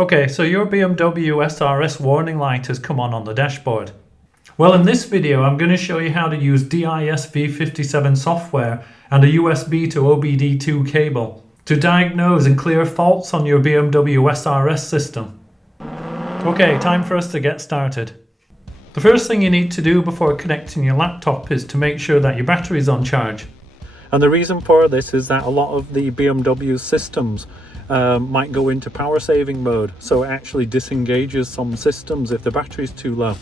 Okay, so your BMW SRS warning light has come on the dashboard. Well, in this video I'm going to show you how to use DIS V57 software and a USB to OBD2 cable to diagnose and clear faults on your BMW SRS system. Okay, time for us to get started. The first thing you need to do before connecting your laptop is to make sure that your battery is on charge. And the reason for this is that a lot of the BMW systems might go into power saving mode, so it actually disengages some systems if the battery is too low.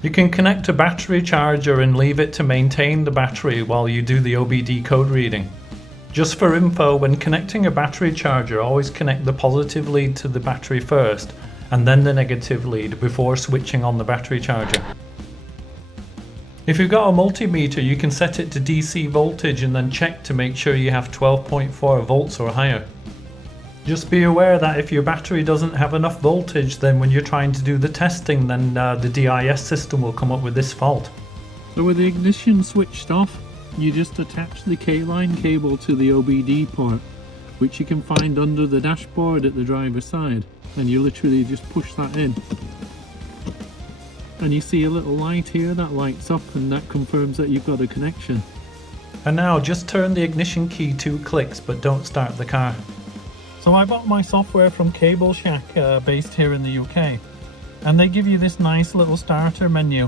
You can connect a battery charger and leave it to maintain the battery while you do the OBD code reading. Just for info, when connecting a battery charger, always connect the positive lead to the battery first and then the negative lead before switching on the battery charger. If you've got a multimeter, you can set it to DC voltage and then check to make sure you have 12.4 volts or higher. Just be aware that if your battery doesn't have enough voltage, then when you're trying to do the testing, then the DIS system will come up with this fault. So with the ignition switched off, you just attach the K-line cable to the OBD port, which you can find under the dashboard at the driver's side, and you literally just push that in. And you see a little light here that lights up, and that confirms that you've got a connection. And now just turn the ignition key 2 clicks, but don't start the car. So I bought my software from Cable Shack, based here in the UK, and they give you this nice little starter menu,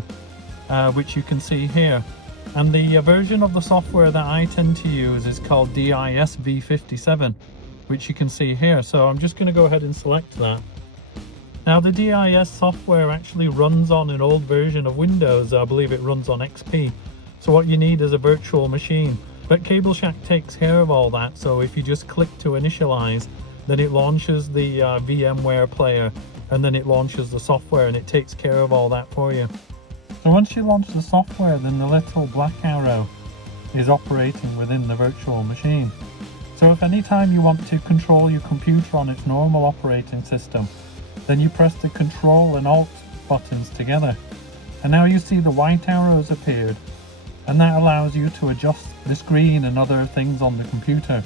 which you can see here. And the version of the software that I tend to use is called DIS V57, which you can see here. So I'm just going to go ahead and select that. Now the DIS software actually runs on an old version of Windows. I believe it runs on XP. So what you need is a virtual machine. But Cable Shack takes care of all that, so if you just click to initialize, then it launches the VMware player, and then it launches the software, and it takes care of all that for you. So once you launch the software, then the little black arrow is operating within the virtual machine. So if any time you want to control your computer on its normal operating system, then you press the Control and Alt buttons together. And now you see the white arrows appeared, and that allows you to adjust the screen and other things on the computer.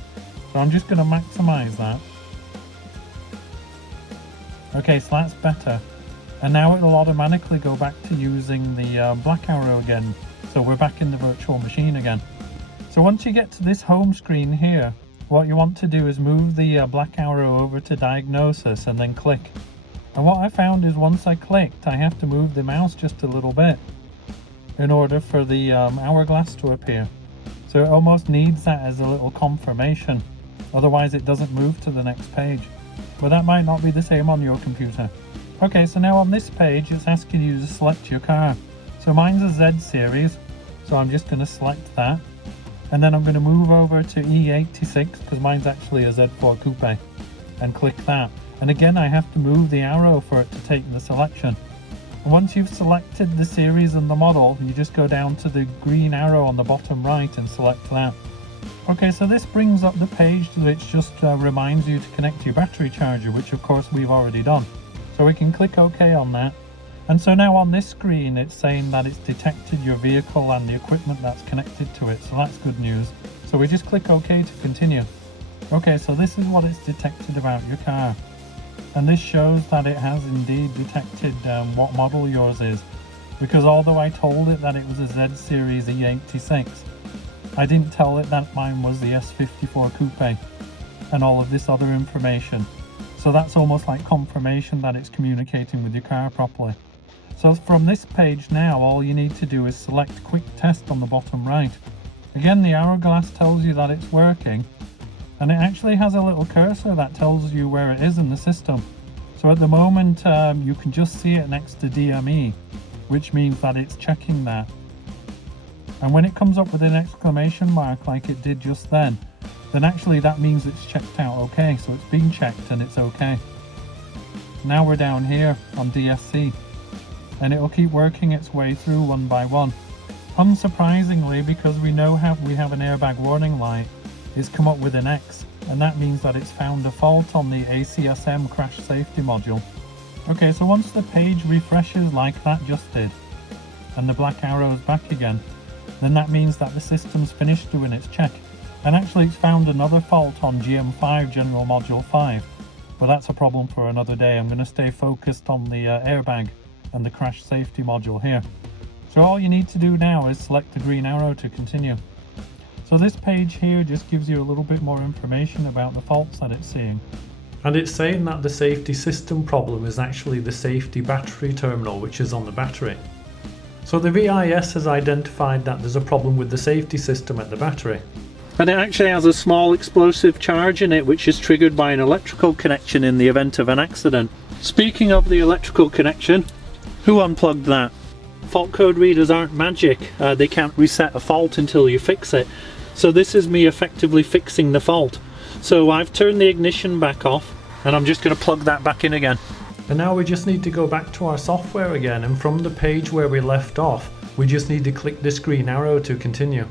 So I'm just going to maximize that. Okay, so that's better. And now it'll automatically go back to using the black arrow again. So we're back in the virtual machine again. So once you get to this home screen here, what you want to do is move the black arrow over to diagnosis and then click. And what I found is once I clicked, I have to move the mouse just a little bit in order for the hourglass to appear. So it almost needs that as a little confirmation, otherwise it doesn't move to the next page. But that might not be the same on your computer. Okay, so now on this page it's asking you to select your car. So mine's a Z series, so I'm just going to select that. And then I'm going to move over to E86 because mine's actually a Z4 Coupe, and click that. And again I have to move the arrow for it to take the selection. Once you've selected the series and the model, you just go down to the green arrow on the bottom right and select that. Okay, so this brings up the page which just reminds you to connect your battery charger, which of course we've already done. So we can click OK on that. And so now on this screen it's saying that it's detected your vehicle and the equipment that's connected to it, so that's good news. So we just click OK to continue. Okay, so this is what it's detected about your car. And this shows that it has indeed detected what model yours is, because although I told it that it was a Z series E86, I didn't tell it that mine was the S54 Coupe and all of this other information. So that's almost like confirmation that it's communicating with your car properly. So from this page now, all you need to do is select Quick Test on the bottom right. Again, the hourglass tells you that it's working, and it actually has a little cursor that tells you where it is in the system. So at the moment you can just see it next to DME, which means that it's checking that. And when it comes up with an exclamation mark like it did just then actually that means it's checked out okay, so it's been checked and it's okay. Now we're down here on DSC, and it'll keep working its way through one by one. Unsurprisingly, because we have an airbag warning light, it's come up with an X, and that means that it's found a fault on the ACSM crash safety module. Okay, so once the page refreshes like that just did, and the black arrow is back again, then that means that the system's finished doing its check. And actually it's found another fault on GM5 General Module 5. but that's a problem for another day. I'm going to stay focused on the airbag and the crash safety module here. So all you need to do now is select the green arrow to continue. So this page here just gives you a little bit more information about the faults that it's seeing. And it's saying that the safety system problem is actually the safety battery terminal, which is on the battery. So the VIS has identified that there's a problem with the safety system at the battery. And it actually has a small explosive charge in it, which is triggered by an electrical connection in the event of an accident. Speaking of the electrical connection, who unplugged that? Fault code readers aren't magic. They can't reset a fault until you fix it. So this is me effectively fixing the fault. So I've turned the ignition back off and I'm just going to plug that back in again. And now we just need to go back to our software again, and from the page where we left off, we just need to click this green arrow to continue.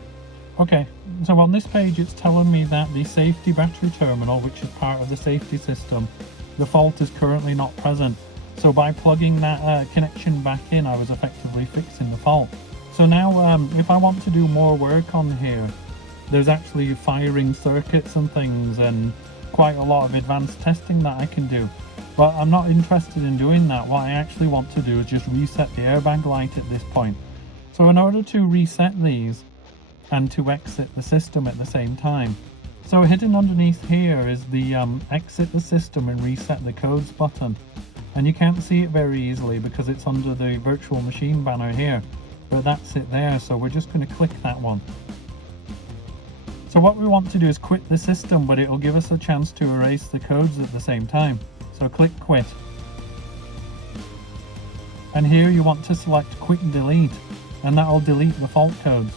Okay, so on this page it's telling me that the safety battery terminal, which is part of the safety system, the fault is currently not present. So by plugging that connection back in, I was effectively fixing the fault. So now if I want to do more work on here, there's actually firing circuits and things and quite a lot of advanced testing that I can do. But I'm not interested in doing that. What I actually want to do is just reset the airbag light at this point. So in order to reset these and to exit the system at the same time, so hidden underneath here is the exit the system and reset the codes button. And you can't see it very easily because it's under the virtual machine banner here, but that's it there. So we're just going to click that one. So what we want to do is quit the system, but it'll give us a chance to erase the codes at the same time. So click quit. And here you want to select quick delete, and that will delete the fault codes.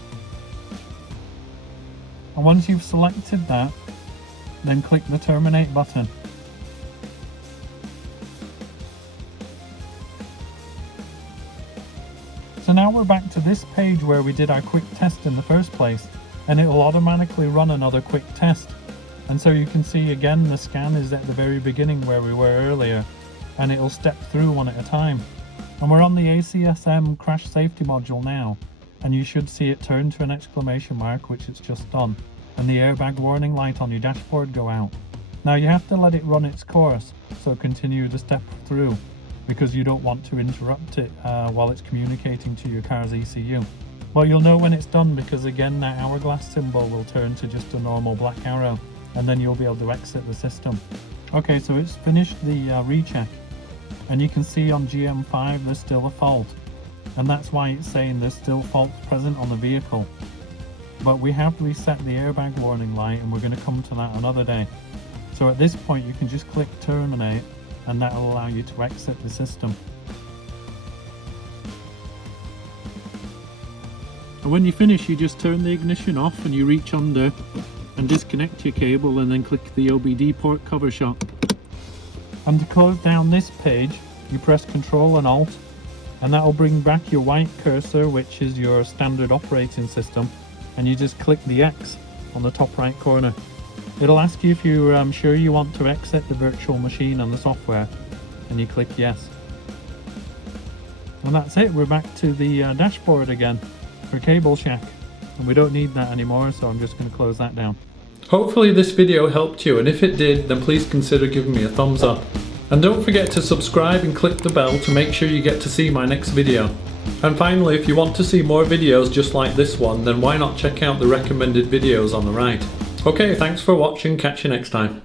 And once you've selected that, then click the terminate button. So now we're back to this page where we did our quick test in the first place, and it will automatically run another quick test. And so you can see again the scan is at the very beginning where we were earlier, and it'll step through one at a time. And we're on the ACSM crash safety module now, and you should see it turn to an exclamation mark, which it's just done, and the airbag warning light on your dashboard go out. Now you have to let it run its course, so continue the step through, because you don't want to interrupt it while it's communicating to your car's ECU. Well, you'll know when it's done because again that hourglass symbol will turn to just a normal black arrow, and then you'll be able to exit the system. Okay, so it's finished the recheck, and you can see on GM5 there's still a fault, and that's why it's saying there's still faults present on the vehicle. But we have reset the airbag warning light, and we're going to come to that another day. So at this point you can just click terminate, and that will allow you to exit the system. And when you finish, you just turn the ignition off and you reach under and disconnect your cable, and then click the OBD port cover shot. And to close down this page, you press Ctrl and Alt, and that will bring back your white cursor, which is your standard operating system, and you just click the X on the top right corner. It'll ask you if you're sure you want to exit the virtual machine and the software, and you click yes. And that's it, we're back to the dashboard again for Cable Shack, and we don't need that anymore, so I'm just going to close that down. Hopefully this video helped you, and if it did, then please consider giving me a thumbs up. And don't forget to subscribe and click the bell to make sure you get to see my next video. And finally, if you want to see more videos just like this one, then why not check out the recommended videos on the right. Okay, thanks for watching, catch you next time.